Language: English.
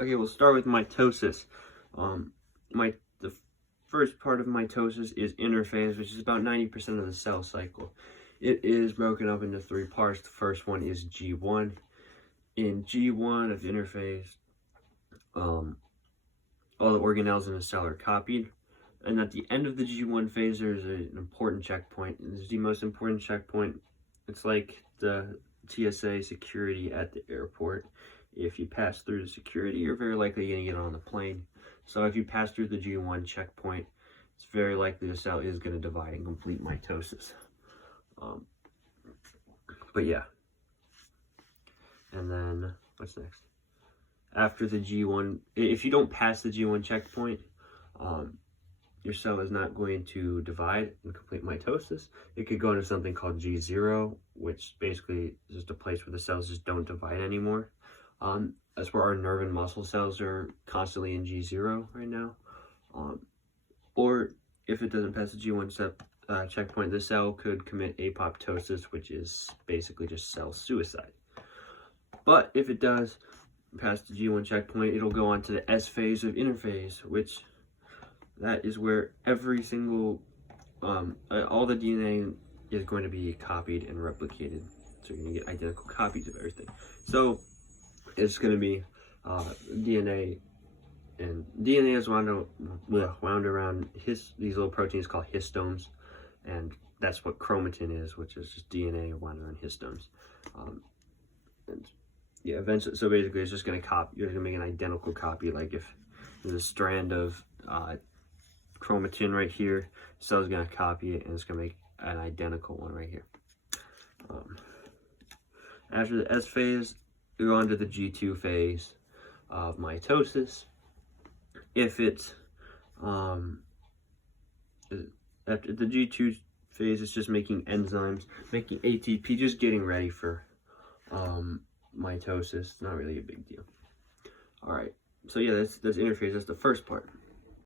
Okay, we'll start with mitosis. The first part of mitosis is interphase, which is about 90% of the cell cycle. It is broken up into three parts. The first one is G1. In G1 of interphase, all the organelles in the cell are copied. And at the end of the G1 phase, there's an important checkpoint. This is the most important checkpoint. It's like the TSA security at the airport. If you pass through the security, you're very likely going to get on the plane. So if you pass through the G1 checkpoint, it's very likely the cell is going to divide and complete mitosis. But yeah. And then, what's next? After the G1, if you don't pass the G1 checkpoint, your cell is not going to divide and complete mitosis. It could go into something called G0, which basically is just a place where the cells just don't divide anymore. That's where our nerve and muscle cells are constantly in G0 right now. Or if it doesn't pass the G1 checkpoint, the cell could commit apoptosis, which is basically just cell suicide. But if it does pass the G1 checkpoint, it'll go on to the S phase of interphase, which that is where every single, all the DNA is going to be copied and replicated. So you're going to get identical copies of everything. So it's going to be DNA, and DNA is wound around these little proteins called histones, and that's what chromatin is, which is just DNA wound around histones. And yeah, eventually, so basically it's just going to copy, you're going to make an identical copy. Like if there's a strand of chromatin right here, the cell's going to copy it and it's going to make an identical one right here. After the S phase, we go on to the G2 phase of mitosis. If it's after the G2 phase, it's just making enzymes, making ATP, just getting ready for mitosis. Not really a big deal. All right, so yeah, that's interphase. That's the first part.